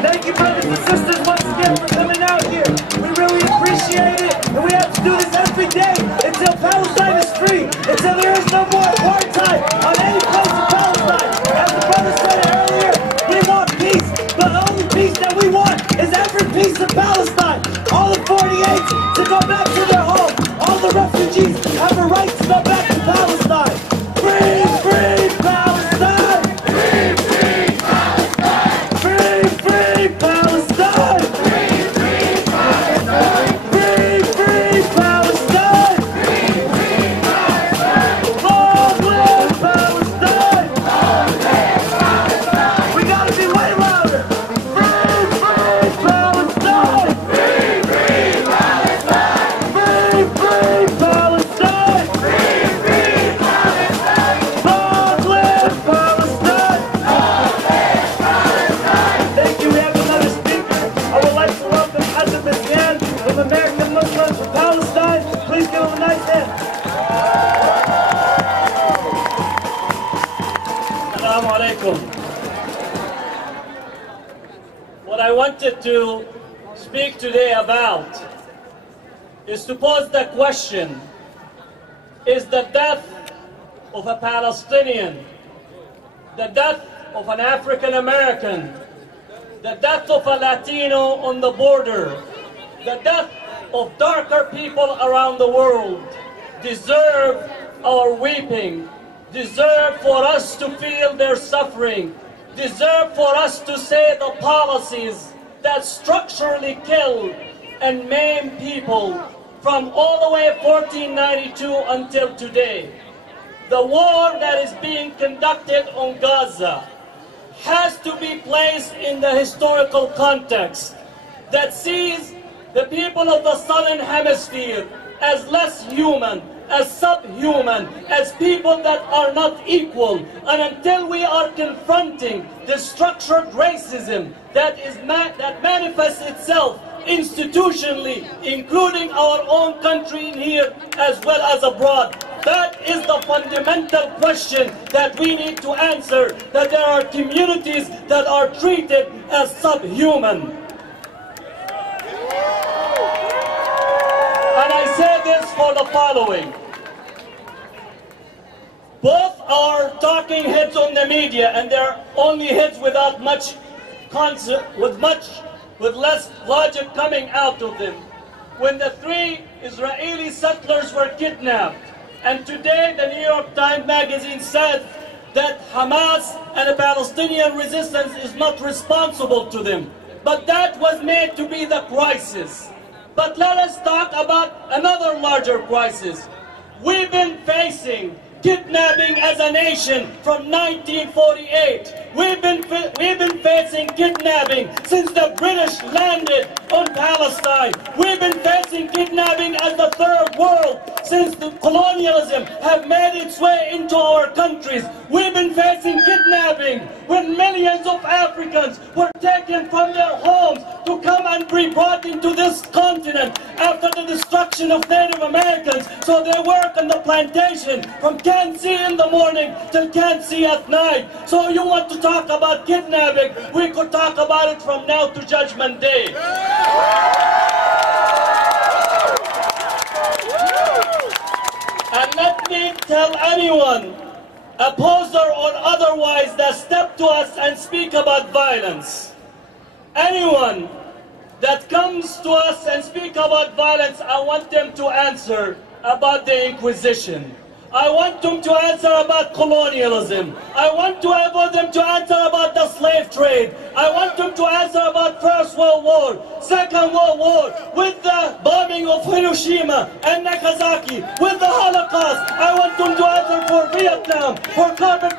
Thank you, brothers and sisters, once again for coming out here. We really appreciate it, and we have to do this every day until Palestine is free, until there is no more apartheid on any place in Palestine. As the brother said earlier, we want peace, but the only peace that we want is every piece of Palestine. All the 48s to go back to their home. All the refugees have a right to go back to Palestine. Free, free Palestine! Free, free Palestine! Free, free Palestine! Free, free Palestine! Free, free Palestine! Free, free Palestine! Long live Palestine! Long live Palestine! We gotta be way louder! Free, free Palestine! Free, free Palestine! Free, free Palestine! Free, free Palestine! Long live Palestine! Long live Palestine! Thank you. We have another speaker. I would like to welcome Hatem Bazian from American Muslims for Palestine. Please give him a nice hand. Assalamu alaikum. What I wanted to speak today about is to pose the question: is the death of a Palestinian, the death of an African American, the death of a Latino on the border, the death of darker people around the world deserve our weeping, deserve for us to feel their suffering, deserve for us to say the policies that structurally kill and maim people from all the way 1492 until today. The war that is being conducted on Gaza has to be placed in the historical context that sees the people of the Southern Hemisphere as less human, as subhuman, as people that are not equal. And until we are confronting the structured racism that manifests itself institutionally, including our own country in here as well as abroad, that is the fundamental question that we need to answer, that there are communities that are treated as subhuman. And I say this for the following. Both are talking heads on the media, and they're only heads without much concept, with less logic coming out of them. When the 3 Israeli settlers were kidnapped, and today the New York Times magazine said that Hamas and the Palestinian resistance is not responsible to them. But that was made to be the crisis. But let us talk about another larger crisis. We've been facing kidnapping as a nation from 1948. We've been facing kidnapping since the British landed on Palestine. We've been facing kidnapping as the third world since the colonialism have made its way into our countries. We've been facing kidnapping when millions of Africans were taken from their homes to come and be brought into this continent after the destruction of Native Americans, so they work on the plantation from can't see in the morning till can't see at night. So you want to talk about kidnapping? We could talk about it from now to Judgment Day. And let me tell anyone, opposer or otherwise, that step to us and speak about violence. Anyone that comes to us and speak about violence, I want them to answer about the Inquisition. I want them to answer about colonialism. I want them to answer about the slave trade. I want them to answer about First World War, Second World War, with the bombing of Hiroshima and Nagasaki, with the Holocaust. I want them to answer for Vietnam, for carpet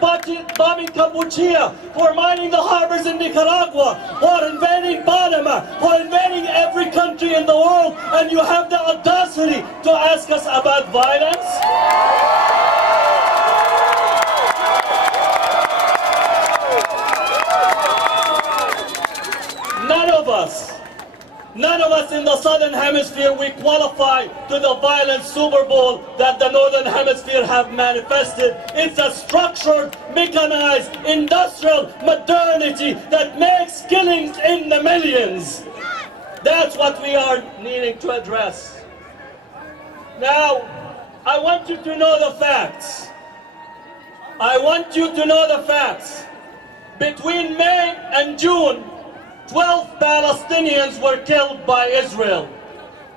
bombing Cambodia, for mining the harbors in Nicaragua, for invading Panama, for invading every country in the world, and you have the audacity to ask us about violence? None of us None of us in the Southern Hemisphere, we qualify to the violent Super Bowl that the Northern Hemisphere have manifested. It's a structured, mechanized, industrial modernity that makes killings in the millions. That's what we are needing to address. Now, I want you to know the facts. I want you to know the facts. Between May and June, 12 Palestinians were killed by Israel.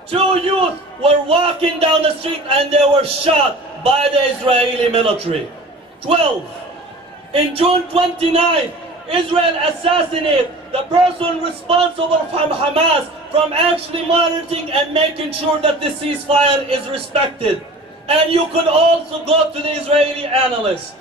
2 youth were walking down the street and they were shot by the Israeli military. 12. In June 29th, Israel assassinated the person responsible from Hamas from actually monitoring and making sure that the ceasefire is respected. And you could also go to the Israeli analyst.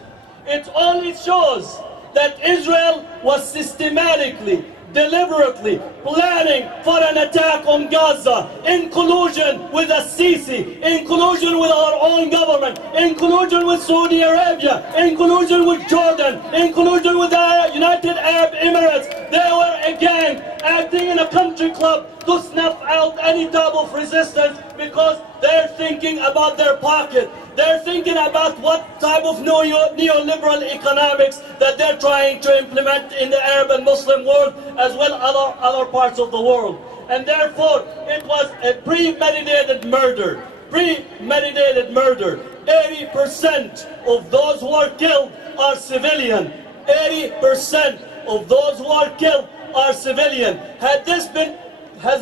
It only shows that Israel was systematically, deliberately planning for an attack on Gaza in collusion with Sisi, in collusion with our own government, in collusion with Saudi Arabia, in collusion with Jordan, in collusion with the United Arab Emirates. They were again acting in a country club to snuff out any type of resistance because they're thinking about their pocket. They're thinking about what type of neoliberal economics that they're trying to implement in the Arab and Muslim world as well as other parts of the world. And therefore, it was a premeditated murder. Premeditated murder. 80% of those who are killed are civilian. 80% of those who are killed are civilian. Has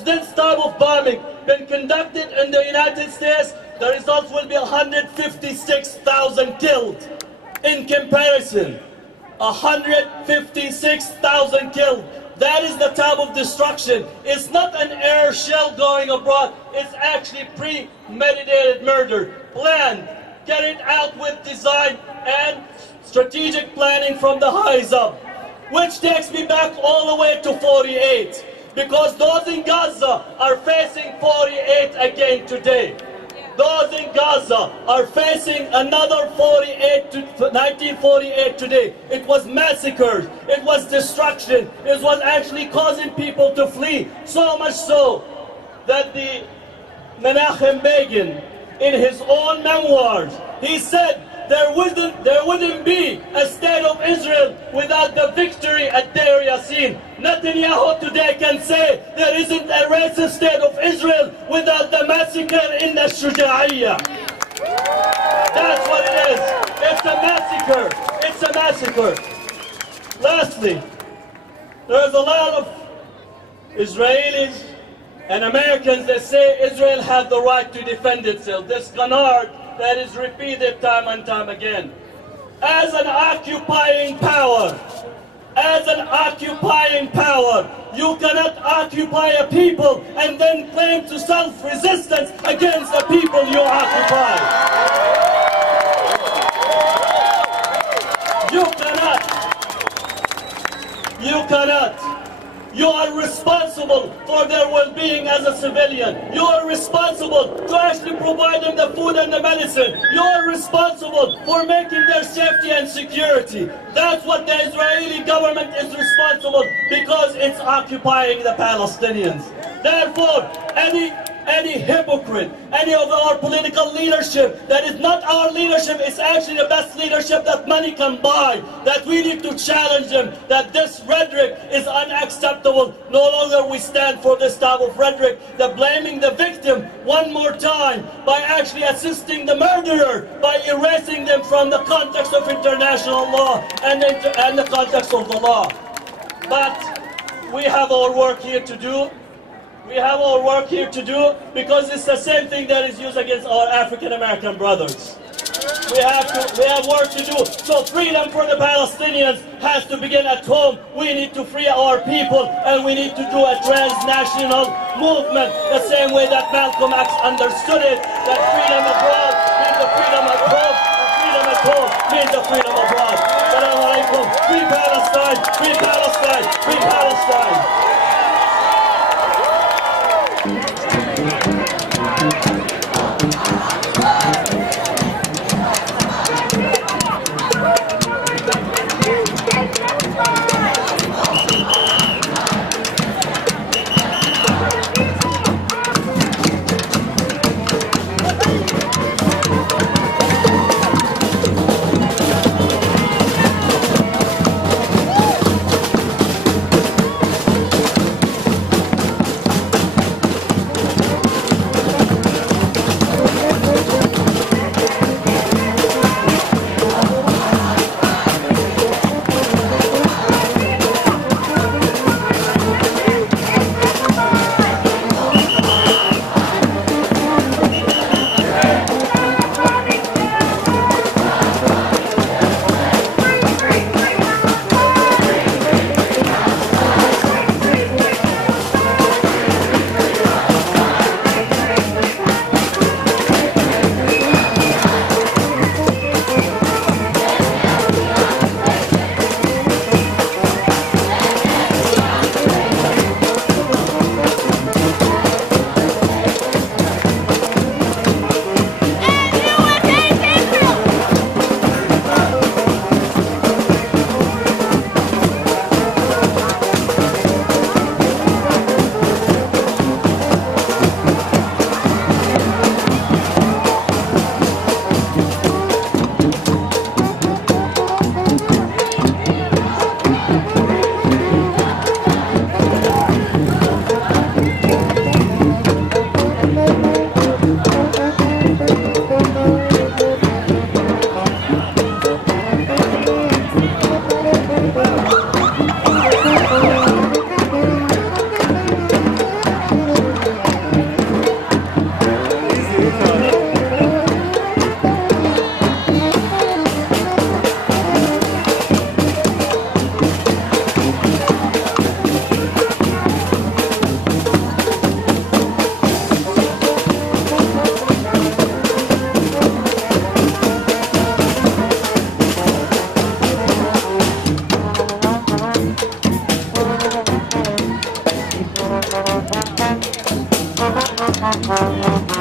this type of bombing been conducted in the United States, the results will be 156,000 killed. In comparison, 156,000 killed. That is the type of destruction. It's not an air shell going abroad. It's actually premeditated murder. Planned, carried out with design and strategic planning from the highs up. Which takes me back all the way to 48. Because those in Gaza are facing 48 again today. Those in Gaza are facing another 1948 today. It was massacres, it was destruction, it was actually causing people to flee. So much so that the Hatem Bazian, in his own memoirs, he said there wouldn't be a state of Israel without the victory at Deir Yassin. Netanyahu today can say there isn't a racist state of Israel without the massacre in the Shuja'iyya. That's what it is. It's a massacre. It's a massacre. Lastly, there's a lot of Israelis and Americans that say Israel has the right to defend itself. This canard that is repeated time and time again. As an occupying power, you cannot occupy a people and then claim to self-resistance against the people you occupy. You cannot. You are responsible for their well-being as a civilian. You are responsible to actually provide them the food and the medicine. You are responsible for making their safety and security. That's what the Israeli government is responsible because it's occupying the Palestinians. Therefore, any hypocrite, any of our political leadership that is not our leadership, it's actually the best leadership that money can buy, that we need to challenge them, that this rhetoric is unacceptable. No longer we stand for this type of rhetoric, the blaming the victim one more time by actually assisting the murderer, by erasing them from the context of international law and the context of the law. But we have our work here to do. We have our work here to do because it's the same thing that is used against our African American brothers. We have work to do. So freedom for the Palestinians has to begin at home. We need to free our people and we need to do a transnational movement the same way that Malcolm X understood it, that freedom abroad means the freedom at home, and freedom at home means the freedom abroad. Assalamu alaikum. Free Palestine, free Palestine, free Palestine. Thank you.